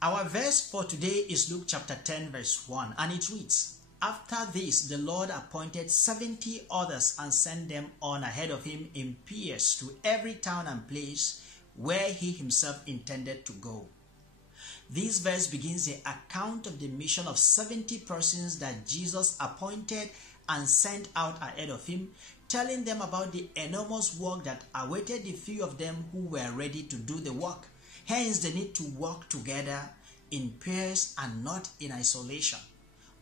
Our verse for today is Luke chapter 10 verse 1, and it reads, "After this the Lord appointed 70 others and sent them on ahead of him in pairs to every town and place where he himself intended to go." This verse begins the account of the mission of 70 persons that Jesus appointed and sent out ahead of him, telling them about the enormous work that awaited the few of them who were ready to do the work. Hence, the need to work together in pairs and not in isolation.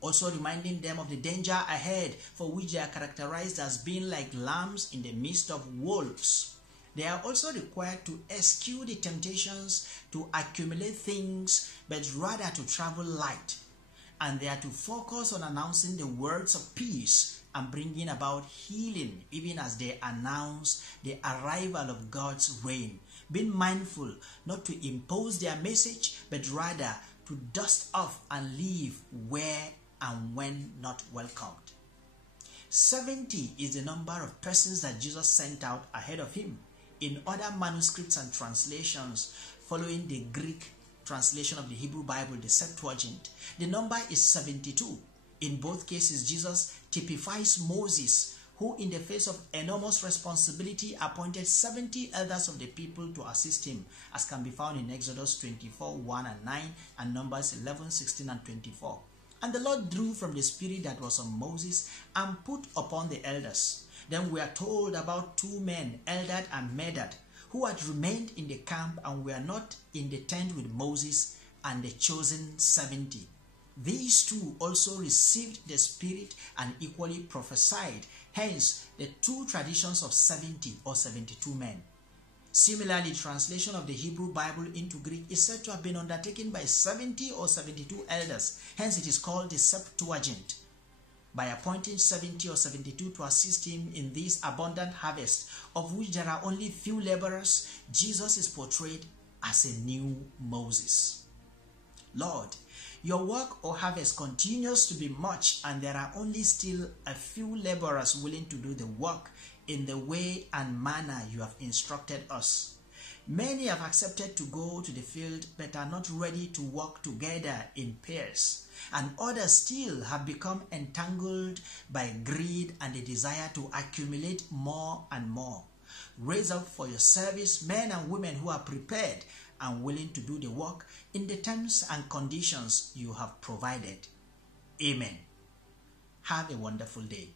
Also reminding them of the danger ahead, for which they are characterized as being like lambs in the midst of wolves. They are also required to eschew the temptations to accumulate things, but rather to travel light. And they are to focus on announcing the words of peace and bringing about healing, even as they announce the arrival of God's reign, being mindful not to impose their message, but rather to dust off and leave where and when not welcomed. 70 is the number of persons that Jesus sent out ahead of him. In other manuscripts and translations following the Greek translation of the Hebrew Bible, the Septuagint, the number is 72. In both cases, Jesus typifies Moses, who in the face of enormous responsibility appointed 70 elders of the people to assist him, as can be found in Exodus 24, 1 and 9, and Numbers 11, 16 and 24. And the Lord drew from the spirit that was on Moses and put upon the elders. Then we are told about two men, Eldad and Medad, who had remained in the camp and were not in the tent with Moses and the chosen 70. These two also received the Spirit and equally prophesied, hence the two traditions of 70 or 72 men. Similarly, translation of the Hebrew Bible into Greek is said to have been undertaken by 70 or 72 elders, hence it is called the Septuagint. By appointing 70 or 72 to assist him in this abundant harvest, of which there are only few laborers, Jesus is portrayed as a new Moses. Lord, your work or harvest continues to be much, and there are only still a few laborers willing to do the work in the way and manner you have instructed us. Many have accepted to go to the field but are not ready to work together in pairs, and others still have become entangled by greed and the desire to accumulate more and more. Raise up for your service men and women who are prepared and willing to do the work in the terms and conditions you have provided. Amen. Have a wonderful day.